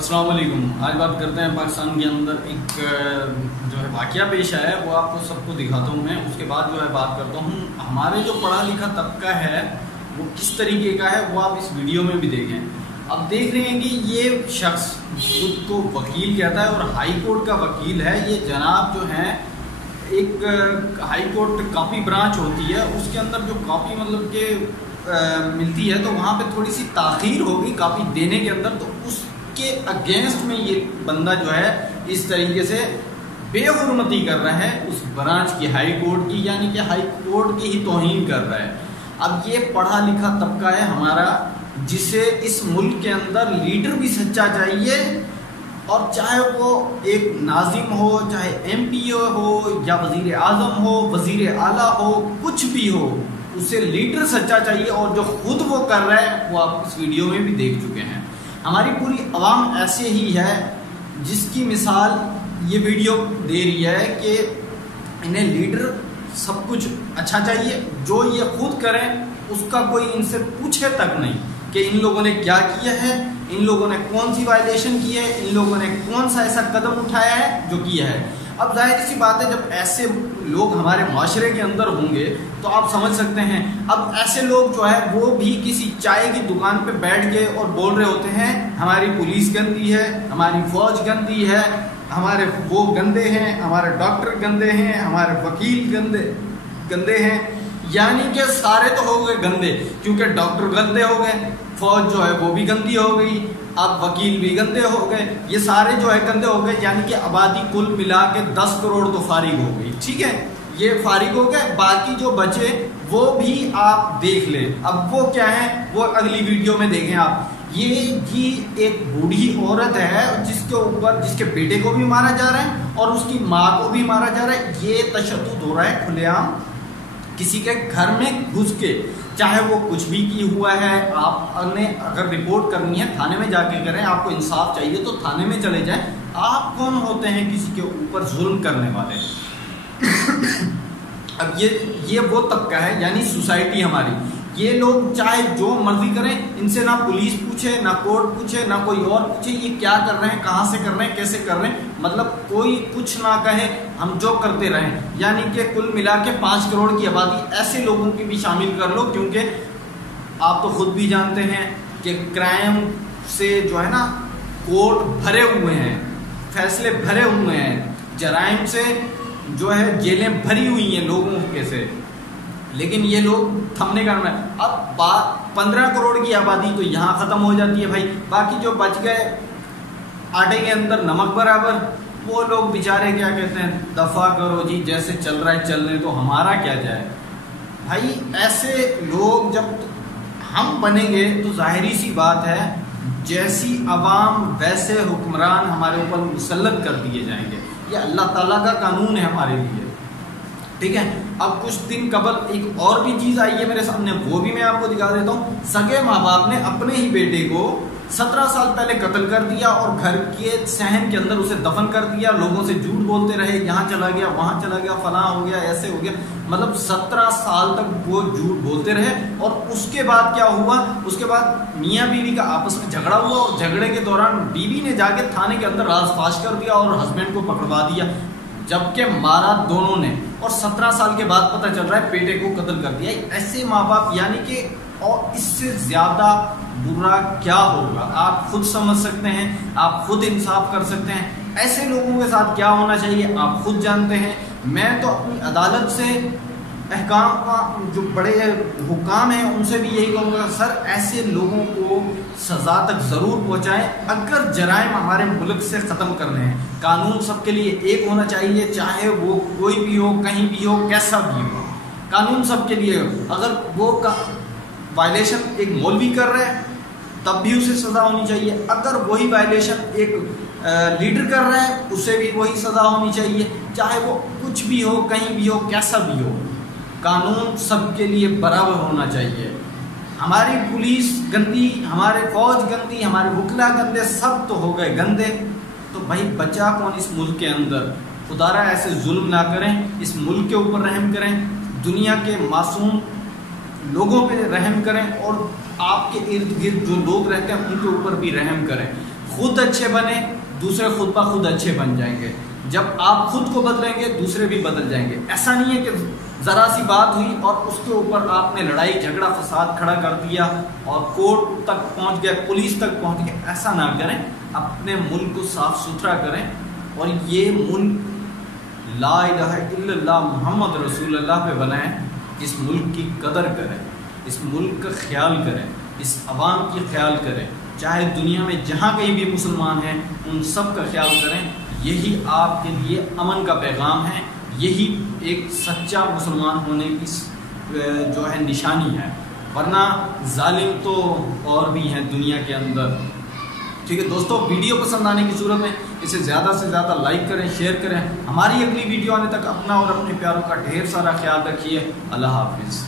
السلام علیکم۔ آج بات کرتے ہیں پاکستان کے اندر ایک جو ہے واقعہ پیش آیا ہے، وہ آپ کو سب کو دکھاتا ہوں میں، اس کے بعد جو ہے بات کرتا ہوں ہمارے جو پڑھا لکھا طبقہ ہے وہ کس طریقے کا ہے، وہ آپ اس ویڈیو میں بھی دیکھیں۔ اب دیکھ رہے ہیں کہ یہ شخص خود کو وکیل کہتا ہے اور ہائی کورٹ کا وکیل ہے۔ یہ جناب جو ہیں ایک ہائی کورٹ کاپی برانچ ہوتی ہے، اس کے اندر جو کاپی مطلب کہ ملتی ہے تو وہاں پہ تھوڑی سی تاخیر ہوگی کاپی دینے کے اندر، تو اس کے اگینسٹ میں یہ بندہ جو ہے اس طریقے سے بے حرمتی کر رہا ہے اس برانچ کی، ہائی کورٹ کی، یعنی کہ ہائی کورٹ کی ہی توہین کر رہا ہے۔ اب یہ پڑھا لکھا طبقہ ہے ہمارا، جسے اس ملک کے اندر لیڈر بھی سچا چاہیے، اور چاہے وہ ایک ناظم ہو، چاہے ایم پی ہو یا وزیر اعظم ہو، وزیر اعلیٰ ہو، کچھ بھی ہو، اسے لیڈر سچا چاہیے۔ اور جو خود وہ کر رہا ہے وہ آپ اس ویڈیو میں بھی دیکھ چکے ہیں۔ ہماری پوری عوام ایسے ہی ہے، جس کی مثال یہ ویڈیو دے رہی ہے کہ انہیں لیڈر سب کچھ اچھا چاہیے، جو یہ خود کریں اس کا کوئی ان سے پوچھے تک نہیں کہ ان لوگوں نے کیا کیا ہے، ان لوگوں نے کون سی وائلیشن کی ہے، ان لوگوں نے کون سا ایسا قدم اٹھایا ہے جو کیا ہے۔ اب ظاہر سی بات ہے، جب ایسے لوگ ہمارے معاشرے کے اندر ہوں گے تو آپ سمجھ سکتے ہیں، اب ایسے لوگ جو ہے وہ بھی کسی چائے کی دکان پہ بیٹھ کے اور بول رہے ہوتے ہیں ہماری پولیس گندی ہے، ہماری فوج گندی ہے، ہمارے وہ گندے ہیں، ہمارے ڈاکٹر گندے ہیں، ہمارے وکیل گندے ہیں، یعنی کہ سارے تو ہو گئے گندے، کیونکہ ڈاکٹر گندے ہو گئے، فوج جو ہے وہ بھی گندی ہو گئی، اب وکیل بھی گندے ہو گئے، یہ سارے جو ہے گندے ہو گئے، یعنی کہ آبادی کل ملا کے 10 کروڑ تو فارغ ہو گئی۔ ٹھیک ہے، یہ فارغ ہو گئے، باقی جو بچے وہ بھی آپ دیکھ لیں۔ اب وہ کیا ہے وہ اگلی ویڈیو میں دیکھیں آپ۔ یہ جی ایک بوڑھی عورت ہے جس کے بیٹے کو بھی مارا جا رہا ہے اور اس کی ماں کو بھی مارا جا رہا ہے۔ یہ تشدد ہو رہا ہے کھلے عام کسی کے گھر میں گھس کے، چاہے وہ کچھ بھی کی ہوا ہے۔ آپ نے اگر رپورٹ کرنی ہے تھانے میں جا کے کریں، آپ کو انصاف چاہیے تو تھانے میں چلے جائیں۔ آپ کون ہوتے ہیں کسی کے اوپر ظلم کرنے والے؟ اب یہ وہ طبقہ ہے، یعنی سوسائٹی ہماری، یہ لوگ چاہے جو مرضی کریں، ان سے نہ پولیس پوچھے، نہ کورٹ پوچھے، نہ کوئی اور پوچھے یہ کیا کر رہے ہیں، کہاں سے کر رہے ہیں، کیسے کر رہے ہیں، مطلب کوئی کچھ نہ کہے، ہم جو کرتے رہیں۔ یعنی کہ کل ملا کے 5 کروڑ کی آبادی ایسے لوگوں کی بھی شامل کر لو، کیونکہ آپ تو خود بھی جانتے ہیں کہ کرائم سے جو ہے نا کورٹ بھرے ہوئے ہیں، فیصلے بھرے ہوئے ہیں، جرائم سے جو ہے جیلیں بھری ہوئی ہیں لوگوں کے سے، لیکن یہ لوگ تھمنے کا ہے۔ اب 15 کروڑ کی آبادی تو یہاں ختم ہو جاتی ہے بھائی، باقی جو بچ گئے آٹے کے اندر نمک برابر، وہ لوگ بیچارے کیا کہتے ہیں، دفع کرو جی، جیسے چل رہا ہے چلنے تو ہمارا کیا جائے۔ بھائی ایسے لوگ جب ہم بنیں گے تو ظاہری سی بات ہے جیسی عوام ویسے حکمران ہمارے اوپر مسلط کر دیے جائیں گے۔ یہ اللہ تعالیٰ کا قانون ہے ہمارے لیے، ٹھیک ہے۔ اب کچھ دن قبل ایک اور بھی چیز آئی ہے میرے سامنے، وہ بھی میں آپ کو دکھا دیتا ہوں۔ سگے ماں باپ نے اپنے ہی بیٹے کو 17 سال پہلے قتل کر دیا اور گھر کے صحن کے اندر اسے دفن کر دیا، لوگوں سے جھوٹ بولتے رہے، یہاں چلا گیا، وہاں چلا گیا، فلاں ہو گیا، ایسے ہو گیا، مطلب 17 سال تک وہ جھوٹ بولتے رہے۔ اور اس کے بعد کیا ہوا، اس کے بعد میاں بیوی کا آپس میں جھگڑا ہوا، اور جھگڑے کے دوران بیوی نے جا کے تھانے کے اندر راز فاش کر دیا اور ہسبینڈ کو پکڑوا دیا، جبکہ مارا دونوں نے، اور 17 سال کے بعد پتہ چل رہا ہے بیٹے کو قتل کر دیا۔ ایسے ماں باپ، یعنی کہ اور اس سے زیادہ برا کیا ہوگا، آپ خود سمجھ سکتے ہیں، آپ خود انصاف کر سکتے ہیں۔ ایسے لوگوں کے ساتھ کیا ہونا چاہیے آپ خود جانتے ہیں۔ میں تو اپنی عدالت سے، احکام کا جو بڑے حکام ہیں ان سے بھی یہی کہوں گا، سر ایسے لوگوں کو سزا تک ضرور پہنچائیں اگر جرائم ہمارے ملک سے ختم کرنے ہیں۔ قانون سب کے لیے ایک ہونا چاہیے، چاہے وہ کوئی بھی ہو، کہیں بھی ہو، کیسا بھی ہو، قانون سب کے لیے۔ اگر وہ وائلیشن ایک مولوی کر رہے ہیں تب بھی اسے سزا ہونی چاہیے، اگر وہی وائلیشن ایک لیڈر کر رہا ہے اسے بھی وہی سزا ہونی چاہیے، چاہے وہ کچھ بھی ہو، کہیں بھی ہو، کیسا بھی ہو، قانون سب کے لیے برابر ہونا چاہیے۔ ہماری پولیس گندی، ہمارے فوج گندی، ہمارے وکلا گندے، سب تو ہو گئے گندے، تو بھائی بچا کون اس ملک کے اندر؟ خدا را ایسے ظلم نہ کریں، اس ملک کے اوپر رحم کریں، دنیا کے معصوم لوگوں پہ رحم کریں، اور آپ کے ارد گرد جو لوگ رہتے ہیں ان کے اوپر بھی رحم کریں۔ خود اچھے بنے دوسرے خود بخود اچھے بن جائیں گے. جب آپ خود کو بدلیں گے دوسرے بھی بدل جائیں گے. ایسا نہیں ہے کہ ذرا سی بات ہوئی اور اس کے اوپر آپ نے لڑائی جھگڑا فساد کھڑا کر دیا اور کورٹ تک پہنچ گئے, پولیس تک پہنچ گئے. ایسا نہ کریں, اپنے ملک کو صاف ستھرا کریں. اور یہ ملک لا الہ الا اللہ محمد رسول اللہ پہ بنائیں. اس ملک کی قدر کریں, اس ملک کا خیال کریں, اس عوام کی خیال کریں. چاہے دنیا میں جہاں کہیں بھی مسلمان ہیں ان سب کا خیال کریں. یہی آپ کے لیے امن کا پیغام ہے, یہی ایک سچا مسلمان ہونے کی جو ہے نشانی ہے. ورنہ ظالم تو اور بھی ہیں دنیا کے اندر. ٹھیک ہے دوستو, ویڈیو پسند آنے کی صورت میں اسے زیادہ سے زیادہ لائک کریں, شیئر کریں. ہماری اگلی ویڈیو آنے تک اپنا اور اپنے پیاروں کا ڈھیر سارا خیال رکھیے. اللہ حافظ.